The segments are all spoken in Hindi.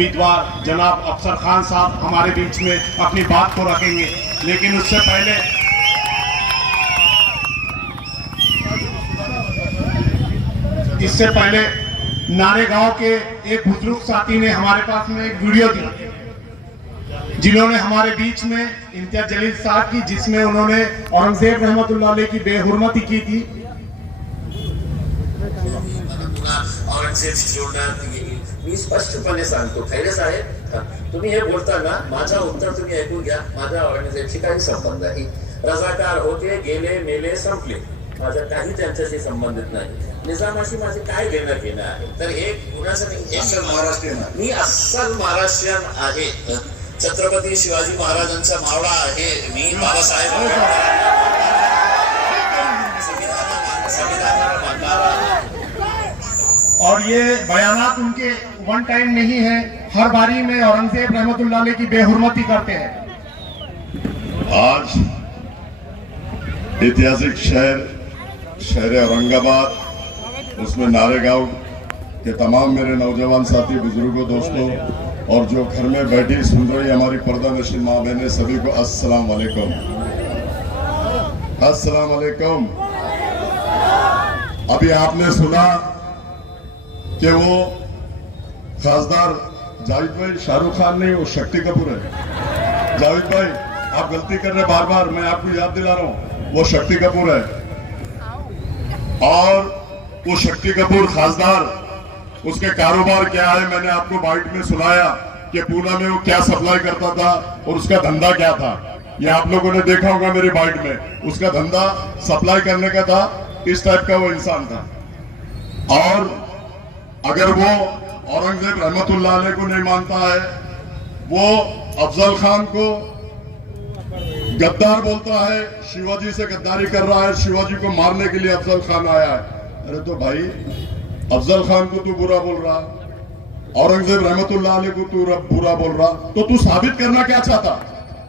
उम्मीदवार जनाब अफसर खान साहब हमारे बीच में अपनी बात को रखेंगे, लेकिन इससे पहले नारेगांव के एक बुजुर्ग साथी ने हमारे पास में एक वीडियो दिया, जिन्होंने हमारे बीच में इम्तियाज जलील साहब की, जिसमें उन्होंने औरंगजेब रहमतुल्लाह अलैह की बेहुरमती की थी। औरंगजेबशी जोडणार मी स्पष्टपणे सांगतो, खैरे साहेब तुम्ही हे बोलताना माझं उत्तर तुम्ही ऐकून घ्या. माझा औरंगजेबशी काही संबंध नाही. रजाकार होते, गेले, मेले, संपले. माझा काही त्यांच्याशी संबंधित नाही. निजामाशी माझे काय देणं घेणं आहे. तर हे कुणाचं नाही, अस्सल महाराष्ट्रीयन. मी अस्सल महाराष्ट्रीयन आहे. छत्रपती शिवाजी महाराजांचा मावळा आहे मी. बाबासाहेब और ये बयानात उनके वन टाइम नहीं है, हर बारी में औरंगजेब रहमतुल्लाह अलैह की बेहुरमती करते हैं. आज ऐतिहासिक शहर औरंगाबाद, उसमें नारेगांव के तमाम मेरे नौजवान साथी, बुजुर्गों, दोस्तों और जो घर में बैठी सुन रही हमारी पर्दा नशीन माँ बहनें, सभी को अस्सलाम वालेकुम. अस्सलाम वालेकुम. अभी आपने सुना कि वो खासदार जावेद भाई, शाहरुख खान नहीं, वो शक्ति कपूर है. जावेद भाई आप गलती कर रहे बार बार, मैं आपको याद दिला रहा हूं, वो शक्ति कपूर है. और वो शक्ति कपूर खासदार, उसके कारोबार क्या है मैंने आपको बाइट में सुनाया कि पूना में वो क्या सप्लाई करता था और उसका धंधा क्या था. ये आप लोगों ने देखा होगा मेरी बाइट में. उसका धंधा सप्लाई करने का था, इस टाइप का वो इंसान था. और अगर वो औरंगजेब रहमतुल्लाह अलैह को नहीं मानता है, वो अफजल खान को गद्दार बोलता है, शिवाजी से गद्दारी कर रहा है, शिवाजी को मारने के लिए अफजल खान आया है. अरे तो भाई अफजल खान को तू बुरा बोल रहा, औरंगजेब रहमतुल्लाह अलैह को तू बुरा बोल रहा, तो तू साबित करना क्या चाहता?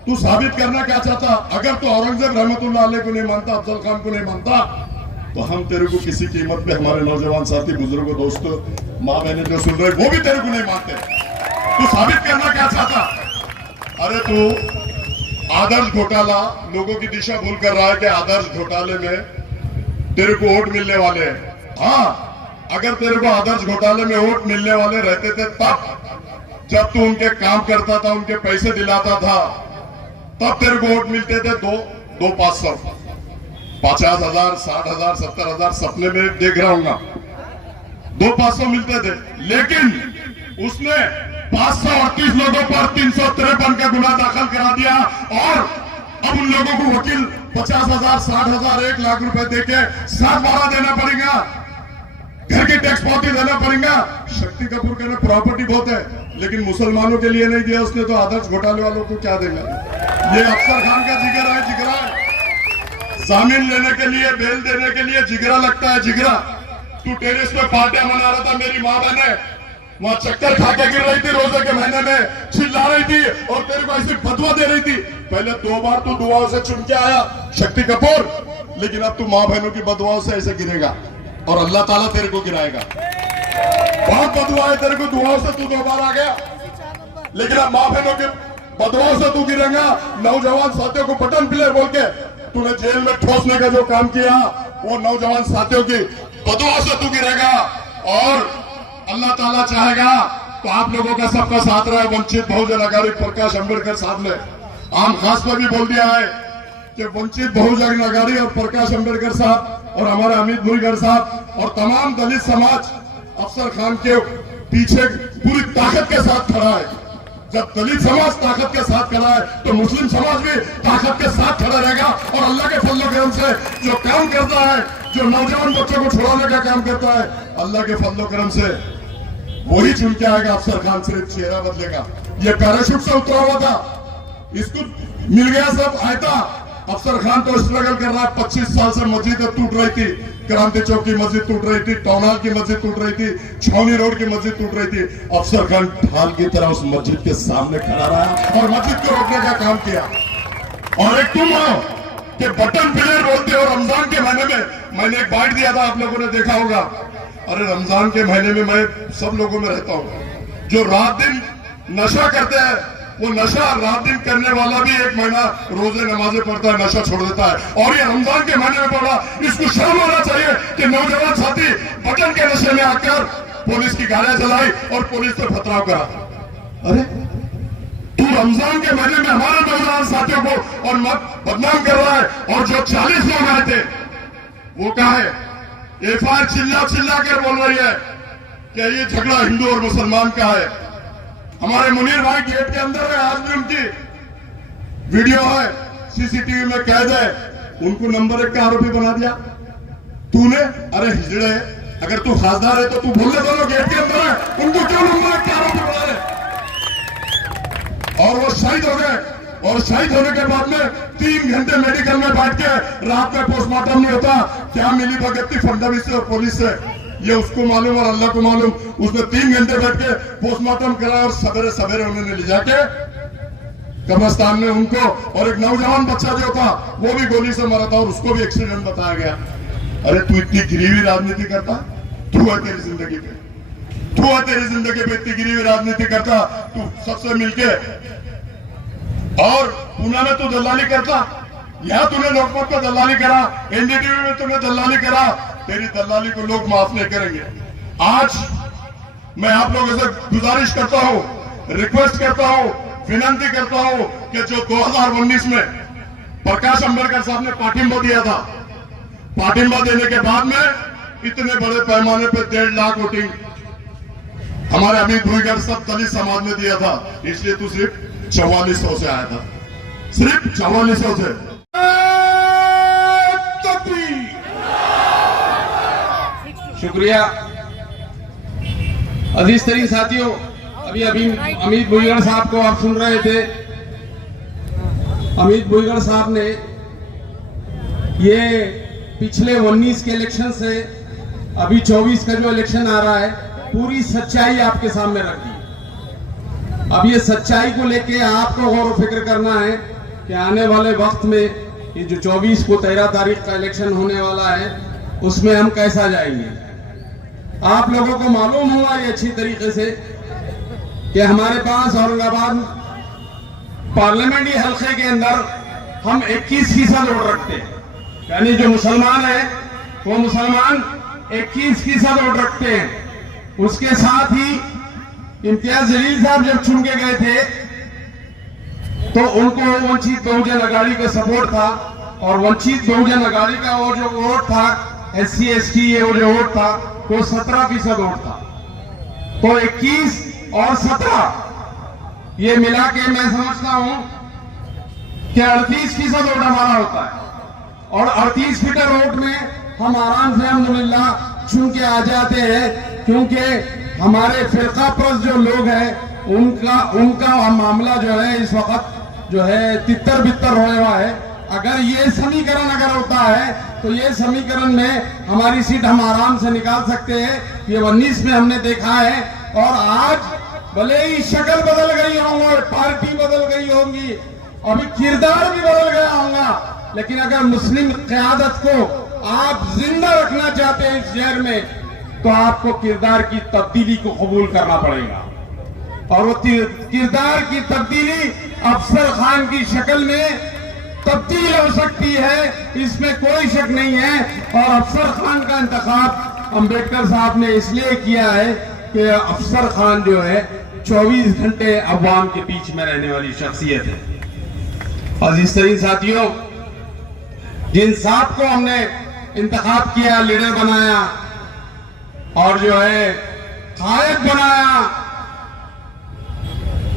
तू साबित करना क्या चाहता? अगर तू औरंगजेब रहमतुल्लाह अलैह को नहीं मानता, अफजल खान को नहीं मानता, तो हम तेरे को किसी कीमत पे, हमारे नौजवान साथी, बुजुर्गों, दोस्तों, माँ बहनें जो सुन रहे, वो भी तेरे को नहीं मानते. तू साबित करना क्या चाहता? अरे तू आदर्श घोटाला, लोगों की दिशा भूल कर रहा है कि आदर्श घोटाले में तेरे को वोट मिलने वाले हैं. हाँ, अगर तेरे को आदर्श घोटाले में वोट मिलने वाले रहते थे, तब जब तू उनके काम करता था, उनके पैसे दिलाता था, तब तेरे को वोट मिलते थे 500, 50,000, 60,000, 70,000 सपने में देख रहा हूँ, 200-500 मिलते थे. लेकिन उसने 538 लोगों पर 353 का गुना दाखिल करा दिया और अब उन लोगों को वकील 50,000, 60,000, 1 लाख रुपए देके 7/12 देना पड़ेगा, घर की टैक्स पावती देना पड़ेगा. शक्ति कपूर का प्रॉपर्टी बहुत है, लेकिन मुसलमानों के लिए नहीं दिया उसने, तो आदर्श घोटाले वालों को क्या देगा? ये अफसर खान का जिगरा है, जिगरा है. जामीन लेने के लिए, बेल देने के लिए जिगरा लगता है, जिगरा. तू टेरेस पे पार्टियां मना रहा था, मेरी माँ बहने वहां चक्कर खा के गिर रही थी, रोजे के महीने में चिल्ला रही थी और तेरे को ऐसी फतवा दे रही थी. पहले 2 बार तू दुआओं से चुन के आया शक्ति कपूर, लेकिन अब तू माँ बहनों की बदुआओं से ऐसे गिरेगा और अल्लाह ताला तेरे को गिराएगा. बहुत बदुआ है तेरे को, दुआओं से तू 2 बार आ गया, लेकिन अब माँ बहनों की बदुआओं से तू गिरेगा. नौजवान साथियों को बटन प्लेयर बोल के तूने जेल में ठोसने का जो काम किया, वो नौजवान साथियों की बदुआ से तू गिरेगा. और अल्लाह ताला चाहेगा तो आप लोगों का सबका साथ रहे. वंचित बहुजन अघाड़ी प्रकाश अंबेडकर साहब ने आम खास पर भी बोल दिया है कि वंचित बहुजन अघाड़ी और प्रकाश अंबेडकर साहब और हमारे अमित मुईगर साहब और तमाम दलित समाज अफसर खान के पीछे पूरी ताकत के साथ खड़ा है. जब दलित समाज ताकत के साथ खड़ा है, तो मुस्लिम समाज भी ताकत के साथ खड़ा रहेगा. और अल्लाह के फजल करम से जो काम करता है, जो नौजवान बच्चों को छुड़ाने का काम करता है, अल्लाह के फजल करम से वही चुन के आएगा. अफसर खान सिर्फ चेहरा बदलेगा. ये पैराशूट से उतरा हुआ था, इसको मिल गया सब आयता. अफसर खान तो स्ट्रगल कर रहा है. 25 साल से मस्जिद टूट रही थी, क्रांति चौक की मस्जिद टूट रही थी, टॉनहाल की मस्जिद टूट रही थी, छावनी रोड की मस्जिद टूट रही थी. अफसर खान ढाल की तरह उस मस्जिद के सामने खड़ा रहा और मस्जिद को रोकने का काम किया. और एक तुम हो कि बटन प्लेयर बोलते हो. रमजान के महीने में मैंने एक बाइट दिया था, आप लोगों ने देखा होगा. अरे रमजान के महीने में मैं सब लोगों में रहता हूँ, जो रात दिन नशा करते हैं, वो नशा रात दिन करने वाला भी 1 महीना रोजे नमाजें पढ़ता है, नशा छोड़ देता है। और ये रमजान के महीने में पड़ा, इसको शर्म होना चाहिए कि नौजवान साथी बटन के नशे में आकर पुलिस की गाड़ियां जलाई और पुलिस से पथराव करा। अरे तू रमजान के महीने में हमारे नौजवान साथियों को और मत बदनाम कर रहा है। और जो 40 लोग आए थे वो कहा है, एफआईआर चिल्ला चिल्ला कर बोल रही है कि ये झगड़ा हिंदू और मुसलमान का है। हमारे मुनीर भाई गेट के अंदर है, आज भी उनकी वीडियो है, सीसीटीवी में कैद है। उनको नंबर 1 का आरोपी बना दिया तूने। अरे हिजड़े, अगर तू खासदार है तो तू बोल दे दोनों गेट के अंदर है, उनको क्यों नंबर 1 का आरोपी बना रहे? और वो शहीद हो गए, और शहीद होने के बाद में 3 घंटे मेडिकल में बैठ के रात में पोस्टमार्टम नहीं होता। क्या मिली भगत थी फडणवीस से और पुलिस से, ये उसको मालूम और अल्लाह को मालूम। उसने 3 घंटे बैठ के पोस्टमार्टम करा और सवेरे सवेरे उन्होंने ले जाके कब्रिस्तान में उनको, और एक नौजवान बच्चा जो था वो भी गोली से मरा था और उसको भी एक्सीडेंट बताया गया। अरे तू इतनी गिरी हुई राजनीति करता, तू है तेरी जिंदगी पे, तू है तेरी जिंदगी पे इतनी गिरी हुई राजनीति करता। तू सबसे मिलके, और पूना में तू दलाली करता, यहां तूने लोकमत को दलाली करा, एनडीटीवी में तूने दलाली करा। तेरी दलाली को लोग माफ नहीं करेंगे। आज मैं आप लोगों से गुजारिश करता हूं, रिक्वेस्ट करता हूं, विनंती करता हूं कि जो 2019 में प्रकाश अंबेडकर साहब ने पाठिंबा दिया था, पाठिंबा देने के बाद में इतने बड़े पैमाने पर 1.5 लाख वोटिंग हमारे अमित भुईगढ़ सब दलित समाज ने दिया था, इसलिए तू सिर्फ 4400 से आया था, सिर्फ 4400 से। शुक्रिया। अजीज तरीन साथियों, अभी अमित भुईगढ़ साहब को आप सुन रहे थे। अमित भुईगढ़ साहब ने ये पिछले 19 के इलेक्शन से अभी 24 का जो इलेक्शन आ रहा है, पूरी सच्चाई आपके सामने रख दी। अब ये सच्चाई को लेके आपको गौर फिक्र करना है कि आने वाले वक्त में ये जो 24 को 13 तारीख का इलेक्शन होने वाला है, उसमें हम कैसा जाएंगे। आप लोगों को मालूम होगा ये अच्छी तरीके से कि हमारे पास औरंगाबाद पार्लियामेंट्री हल्के के अंदर हम 21% वोट रखते हैं, यानी जो मुसलमान है वो मुसलमान 21% वोट रखते हैं। उसके साथ ही इम्तियाज जलील साहब जब चुन के गए थे तो उनको वंचित बहुजन अघाड़ी का सपोर्ट था, और वंचित बहुजन अघाड़ी का वो जो वोट था SC ST ये वो जो वोट था वो 17% वोट था। तो 21 और 17 ये मिला के मैं समझता हूं कि 38% वोट हमारा होता है, और 38% वोट में हम आराम से अल्हम्दुलिल्लाह चुन के आ जाते हैं, क्योंकि हमारे फिरका परस्त जो लोग हैं उनका मामला जो है इस वक्त जो है तितर बितर होने हुआ है। अगर ये समीकरण अगर होता है तो ये समीकरण में हमारी सीट हम आराम से निकाल सकते हैं। ये 19 में हमने देखा है, और आज भले ही शक्ल बदल गई होंगी, पार्टी बदल गई होंगी, अभी किरदार भी बदल गया होगा, लेकिन अगर मुस्लिम क़यादत को आप जिंदा रखना चाहते हैं इस शहर में, तो आपको किरदार की तब्दीली को कबूल करना पड़ेगा। और वो किरदार की तब्दीली अफसर खान की शक्ल में तब्दील हो सकती है, इसमें कोई शक नहीं है। और अफसर खान का इंतखाब अंबेडकर साहब ने इसलिए किया है कि अफसर खान जो है 24 घंटे अवाम के बीच में रहने वाली शख्सियत है। अजीज तरीन साथियों, जिन साहब को हमने इंतखाब किया, लीडर बनाया और जो है कायद बनाया,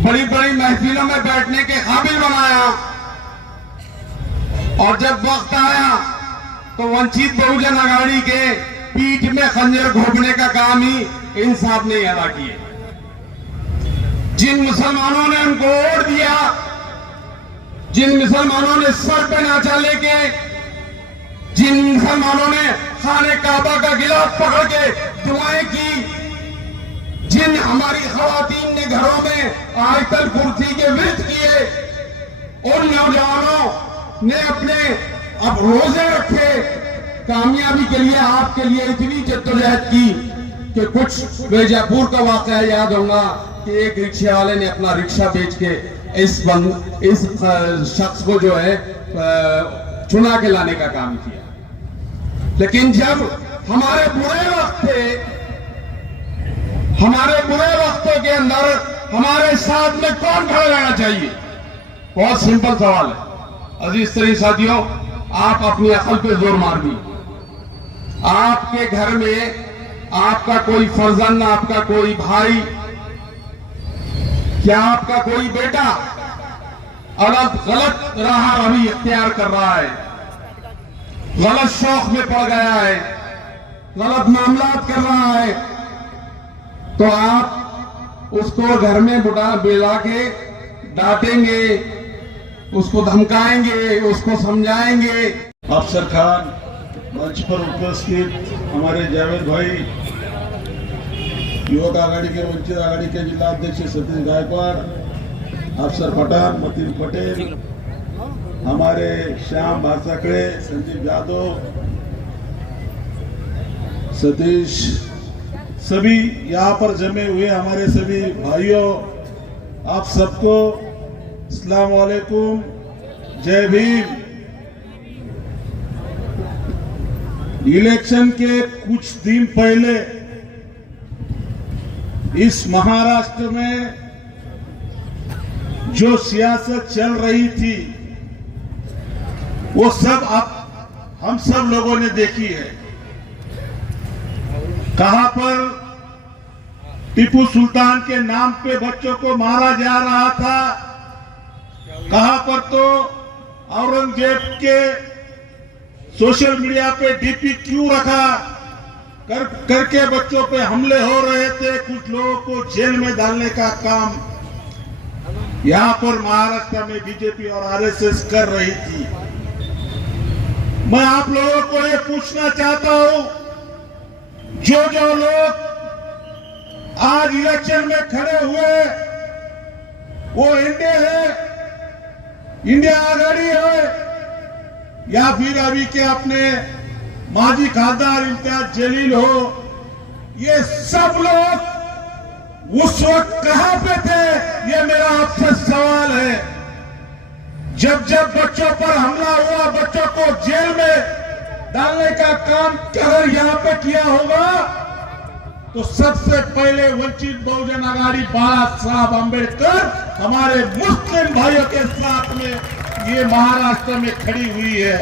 बड़ी बड़ी महफिलों में बैठने के काबिल बनाया, और जब वक्त आया तो वंचित बहुजन अघाड़ी के पीठ में खंजर घोंपने का काम ही इन साहब ने अदा किए। जिन मुसलमानों ने उनको वोट दिया, जिन मुसलमानों ने सर पे नाचा लेके, जिन मुसलमानों ने खाने काबा का गिलाफ पकड़ के दुआएं की, जिन हमारी खवातीन ने घरों में आयतल कुर्सी के विरद किए, उन नौजवानों ने अपने अब रोजे रखे, कामयाबी के लिए आपके लिए इतनी जद्दोजहद की कि कुछ बेजापुर का वाकया याद होगा कि एक रिक्शे वाले ने अपना रिक्शा बेच के इस शख्स को जो है चुना के लाने का काम किया। लेकिन जब हमारे बुरे वक्त थे, हमारे बुरे वक्तों के अंदर हमारे साथ में कौन खड़ा रहना चाहिए? बहुत सिंपल सवाल है। अजीज तरीन साथियों, आप अपनी अकल पे जोर मार दी। आपके घर में आपका कोई फर्जंद, आपका कोई भाई, क्या आपका कोई बेटा गलत राह रही इख्तियार कर रहा है, गलत शौक में पड़ गया है, गलत मामलात कर रहा है, तो आप उसको घर में बुला के डांटेंगे, उसको धमकाएंगे, उसको समझाएंगे। अफसर खान, मंच पर उपस्थित हमारे जावेद भाई, युवक आघाड़ी के वंचित आघाड़ी के जिला अध्यक्ष सतीश गायकवाड़, अफसर पठान, मतीन पटेल, हमारे श्याम भासाकड़े, संजीव यादव, सतीश, सभी यहाँ पर जमे हुए हमारे सभी भाइयों, आप सबको अस्सलाम वालेकुम, जय भीम। इलेक्शन के कुछ दिन पहले इस महाराष्ट्र में जो सियासत चल रही थी वो सब हम सब लोगों ने देखी है। कहां पर टीपू सुल्तान के नाम पे बच्चों को मारा जा रहा था, कहां पर तो औरंगजेब के सोशल मीडिया पे डीपी क्यों रखा करके बच्चों पे हमले हो रहे थे, कुछ लोगों को जेल में डालने का काम यहां पर महाराष्ट्र में बीजेपी और आरएसएस कर रही थी। मैं आप लोगों को ये पूछना चाहता हूं, जो लोग आज इलेक्शन में खड़े हुए वो एनडीए है, इंडिया आघाड़ी है, या फिर अभी के अपने माजी खासदार इम्तियाज जलील हो, ये सब लोग उस वक्त कहां पे थे? ये मेरा आपसे सवाल है। जब बच्चों पर हमला हुआ, बच्चों को जेल में डालने का काम अगर यहां पे किया होगा तो सबसे पहले वंचित बहुजन आघाड़ी बाबा साहब अंबेडकर हमारे मुस्लिम भाइयों के साथ में ये महाराष्ट्र में खड़ी हुई है।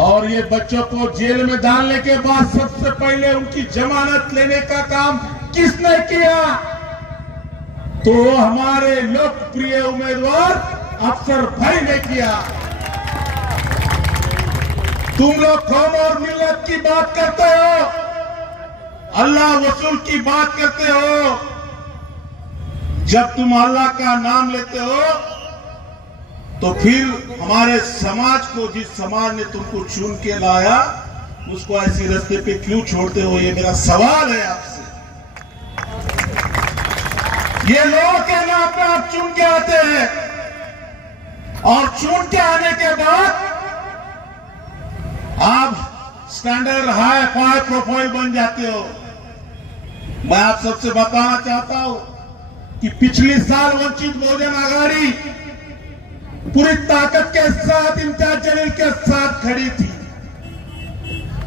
और ये बच्चों को जेल में डालने के बाद सबसे पहले उनकी जमानत लेने का काम किसने किया? तो हमारे लोकप्रिय उम्मीदवार अफसर भाई ने किया। तुम लोग कौम और मिल्लत की बात करते हो, अल्लाह वसूल की बात करते हो। जब तुम अल्लाह का नाम लेते हो तो फिर हमारे समाज को, जिस समाज ने तुमको चुन के लाया, उसको ऐसी रास्ते पे क्यों छोड़ते हो? ये मेरा सवाल है आपसे। ये लोगों के नाम पे आप चुन के आते हैं और चुन के आने के बाद आप स्टैंडर्ड हाई प्रोफाइल बन जाते हो। मैं आप सबसे बताना चाहता हूं कि पिछले साल वंचित बहुजन आघाड़ी पूरी ताकत के साथ इम्तियाज जलील के साथ खड़ी थी।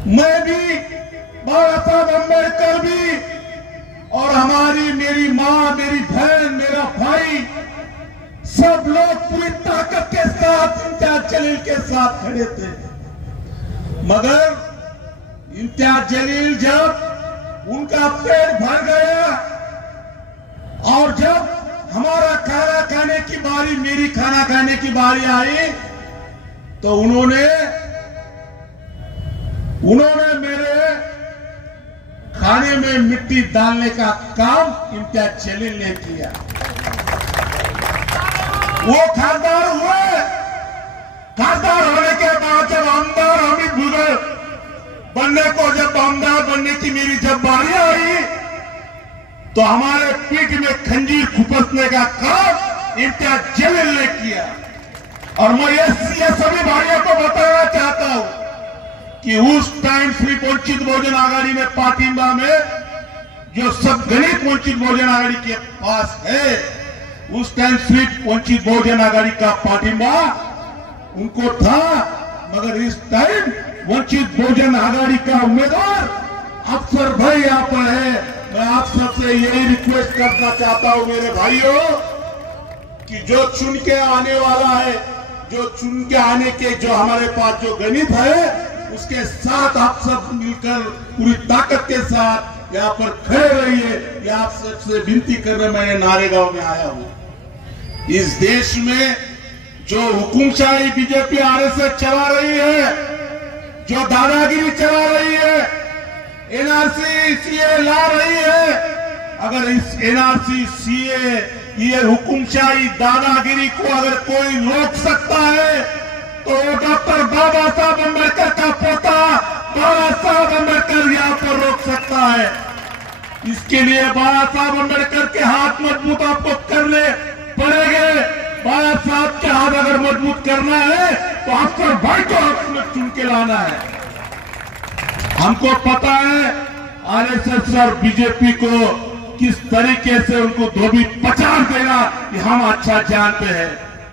मैं भी, बाबा साहब अम्बेडकर भी, और हमारी मेरी मां, मेरी बहन, मेरा भाई, सब लोग पूरी ताकत के साथ इम्तियाज जलील के साथ खड़े थे। मगर इम्तियाज जलील जब उनका पेट भर गया और जब हमारा खाना खाने की बारी, मेरी खाना खाने की बारी आई, तो उन्होंने मेरे खाने में मिट्टी डालने का काम इम्तियाज जलील ने किया। वो खासदार हुए, खासदार होने के बाद जब आमदार हामिद भुजबल बनने को, जब आमदार बनने की मेरी जब बारी आई, तो हमारे पीठ में खंजीर खुपसने का काम इम्तियाज जलील ने किया। और मैं ये सभी भाइयों को बताना चाहता हूं कि उस टाइम श्री वंचित बहुजन आघाड़ी में पाटिंबा में जो सब दलित वंचित बहुजन आघाड़ी के पास है, उस टाइम सिर्फ वंचित बहुजन आघाड़ी का पाठिंबा उनको था, मगर इस टाइम वंचित बहुजन आघाड़ी का उम्मीदवार अफसर भाई यहाँ पर है। मैं आप सबसे यही रिक्वेस्ट करना चाहता हूं मेरे भाइयों कि जो चुन के आने वाला है, जो चुन के आने के जो हमारे पास जो गणित है, उसके साथ आप सब मिलकर पूरी ताकत के साथ यहाँ पर खड़े रहिए। ये आप सबसे विनती करने मैं नारेगांव में आया हूं। इस देश में जो हुकुमशाही बीजेपी आरएसएस चला रही है, जो दादागिरी चला रही है, एनआरसी सीए ला रही है, अगर इस एनआरसी सीए ये हुकुमशाही दादागिरी को अगर कोई रोक सकता है तो डॉक्टर बाबा साहब अम्बेडकर का पोता बाबा साहब अम्बेडकर यहाँ पर रोक सकता है। इसके लिए बाबा साहब अम्बेडकर के हाथ मजबूत आपको करने पड़ेंगे। बाबा साहब के हाथ अगर मजबूत करना है तो अफसर भाई को आपने चुन के लाना है। हमको पता है आरएसएस और बीजेपी को किस तरीके से उनको धोबी पचास देना, ये हम अच्छा जानते हैं।